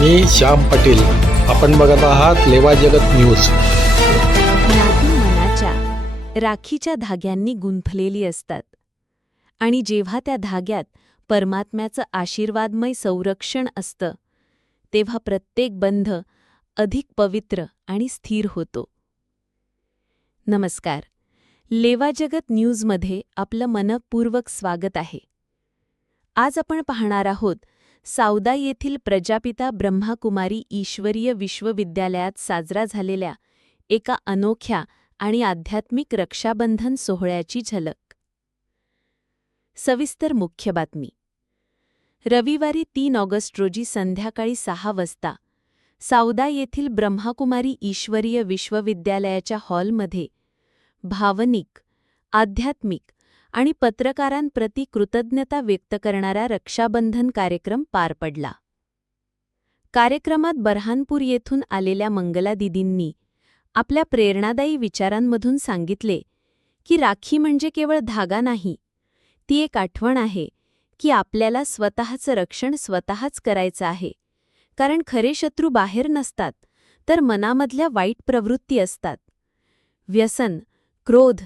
मी श्याम पाटील. आपण बघत आहात लेवा जगत न्यूज. नाती मनाच्या राखीच्या धाग्यांनी गुंफलेली असतात. आणि जेव्हा त्या धाग्यात परमात्म्याचं आशीर्वादमय संरक्षण असतं तेव्हा प्रत्येक बंध अधिक पवित्र आणि स्थिर होतो. नमस्कार. लेवा जगत न्यूजमध्ये आपलं मनपूर्वक स्वागत आहे. आज आपण पाहणार आहोत सावदा येथील प्रजापिता ब्रह्माकुमारी ईश्वरीय विश्वविद्यालयात साजरा झालेल्या एका अनोख्या आणि आध्यात्मिक रक्षाबंधन सोहळ्याची झलक. सविस्तर मुख्य बातमी. रविवारी तीन ऑगस्ट रोजी संध्याकाळी सहा वाजता सावदा येथील ब्रह्माकुमारी ईश्वरीय विश्वविद्यालयाच्या हॉलमध्ये भावनिक आध्यात्मिक आणि पत्रकारांप्रती कृतज्ञता व्यक्त करणारा रक्षाबंधन कार्यक्रम पार पडला. कार्यक्रमात बरहानपूर येथून आलेल्या मंगलादिदींनी आपल्या प्रेरणादायी विचारांमधून सांगितले की राखी म्हणजे केवळ धागा नाही ती एक आठवण आहे की आपल्याला स्वतःचं रक्षण स्वतःच करायचं आहे. कारण खरे शत्रू बाहेर नसतात तर मनामधल्या वाईट प्रवृत्ती असतात. व्यसन क्रोध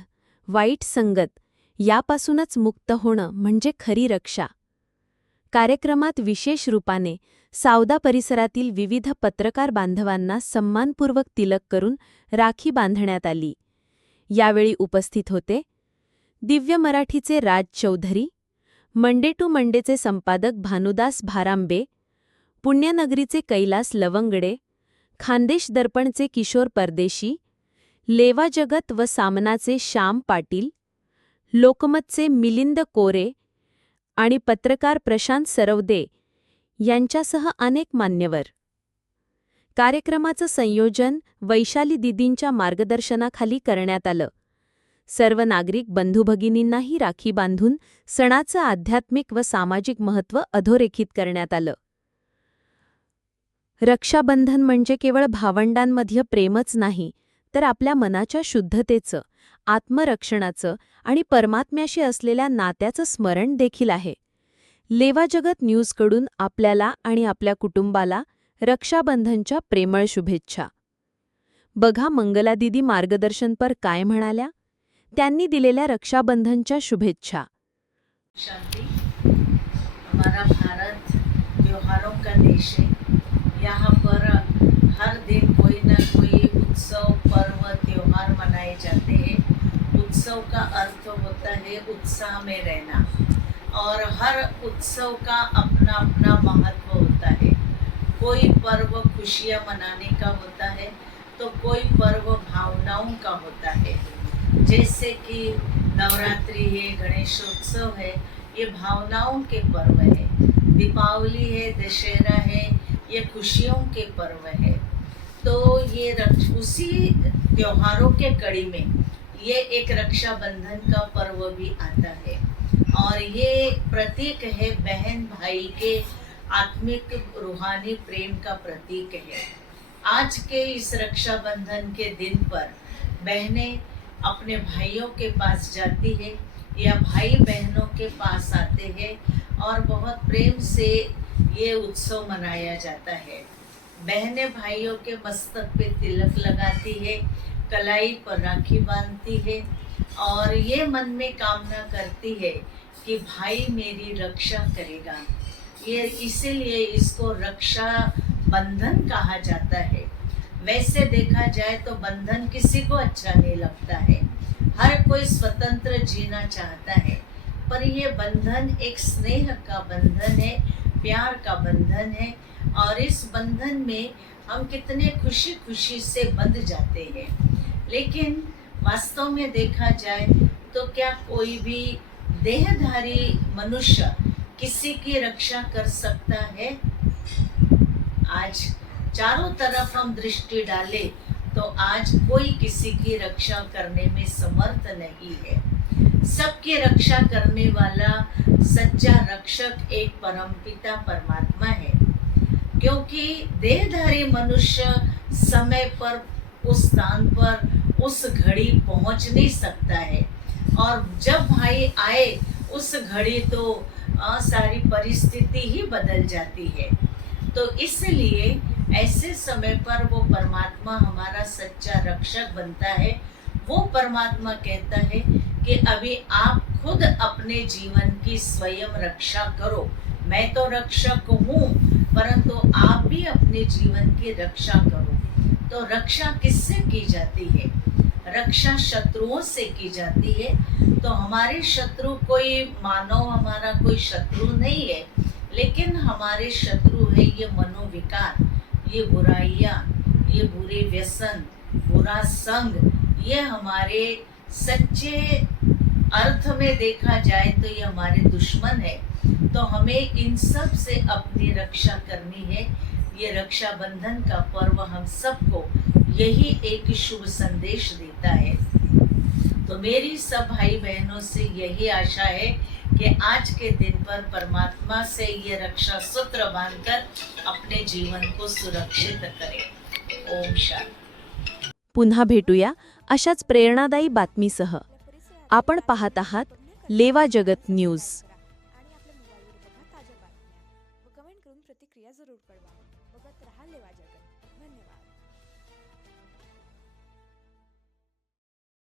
वाईट संगत यापासूनच मुक्त होणं म्हणजे खरी रक्षा. कार्यक्रमात विशेष रूपाने सावदा परिसरातील विविध पत्रकार बांधवांना सन्मानपूर्वक तिलक करून राखी बांधण्यात आली. यावेळी उपस्थित होते दिव्य मराठीचे राज चौधरी मंडे टू मंडेचे संपादक भानुदास भारांबे पुण्यनगरीचे कैलास लवंगडे खानदेश दर्पणचे किशोर परदेशी लेवा जगत व सामनाचे श्याम पाटील लोकमतचे मिलिंद कोरे आणि पत्रकार प्रशांत सरवदे यांच्यासह अनेक मान्यवर. कार्यक्रमाचं संयोजन वैशाली दिदींच्या मार्गदर्शनाखाली करण्यात आलं. सर्व नागरिक बंधुभगिनींनाही राखी बांधून सणाचं आध्यात्मिक व सामाजिक महत्त्व अधोरेखित करण्यात आलं. रक्षाबंधन म्हणजे केवळ भावंडांमध्ये प्रेमच नाही तर आपल्या मनाच्या शुद्धतेचं आत्मरक्षणाचं आणि परमात्म्याशी असलेल्या नात्याचं स्मरण देखील आहे. लेवा जगत न्यूजकडून आपल्याला आणि आपल्या कुटुंबाला रक्षाबंधनच्या प्रेमळ शुभेच्छा. बघा मंगलादिदी मार्गदर्शनपर काय म्हणाल्या? त्यांनी दिलेल्या रक्षाबंधनच्या शुभेच्छा. शांती. हमारा भारत त्योहारों का देश है। उत्सव का अर्थ होता है उत्साह में रहना। और हर उत्सव का अपना अपना महत्व होता है। कोई पर्व खुशियाँ मनाने का होता है तो कोई पर्व भावनाओं का होता है। जैसे कि नवरात्रि है, गणेशोत्सव है, ये भावनाओं के पर्व है। दीपावली है, दशहरा है, ये खुशियों के पर्व है। तो ये उसी त्योहारों के कड़ी में ये एक रक्षाबंधन का पर्व भी आता है। और ये प्रतीक है बहन भाई के आत्मिक रूहानी प्रेम का प्रतीक है। आज के इस रक्षाबंधन के दिन पर बहनें अपने भाइयों के पास जाती है या भाई बहनों के पास आते हैं और बहुत प्रेम से ये उत्सव मनाया जाता है। बहनें भाइयों के मस्तक पे तिलक लगाती है कलाई पर राखी बांधती है और ये मन में कामना करती है कि भाई मेरी रक्षा करेगा। ये इसीलिए इसको रक्षा बंधन कहा जाता है। वैसे देखा जाए तो बंधन किसी को अच्छा नहीं लगता है। हर कोई स्वतंत्र जीना चाहता है, पर ये बंधन एक स्नेह का बंधन है, प्यार का बंधन है और इस बंधन में हम कितने खुशी खुशी से बंध जाते हैं। लेकिन वास्तव में देखा जाए तो क्या कोई भी देहधारी मनुष्य किसी की रक्षा कर सकता है? आज चारों तरफ़ हम दृष्टि डालें तो आज कोई किसी की रक्षा करने में समर्थ नहीं है। सबकी रक्षा करने वाला सच्चा रक्षक एक परमपिता परमात्मा है। क्योंकि देहधारी मनुष्य समय पर उस स्थान पर उस घड़ी पहुँच नहीं सकता है। और जब भाई आए उस घड़ी तो अ, सारी परिस्थिति ही बदल जाती है। तो इसलिए ऐसे समय पर वो परमात्मा हमारा सच्चा रक्षक बनता है। वो परमात्मा कहता है कि अभी आप खुद अपने जीवन की स्वयं रक्षा करो। मैं तो रक्षक हूँ परंतु आप भी अपने जीवन की रक्षा करो। तो रक्षा किससे की जाती है? रक्षा शत्रुओं से की जाती है तो हमारे शत्रु कोई मानव, हमारा कोई शत्रु नहीं है, लेकिन हमारे शत्रु है ये मनोविकार, ये बुराइयाँ, ये बुरे व्यसन, बुरा संग, ये हमारे सच्चे अर्थ में देखा जाए तो ये हमारे दुश्मन है। तो हमें इन सबसे अपनी रक्षा करनी है। ये रक्षाबंधन का पर्व हम सबको यही एक शुभ संदेश देता है। तो मेरी सब भाई बहनों से यही आशा है कि आज के दिन पर परमात्मा से ये रक्षा सूत्र बांधकर अपने जीवन को सुरक्षित करें। ओम शांति। पुन्हा भेटूया अशाच प्रेरणादायी बातमीसह. आपण पाहत आहात लेवा जगत न्यूज.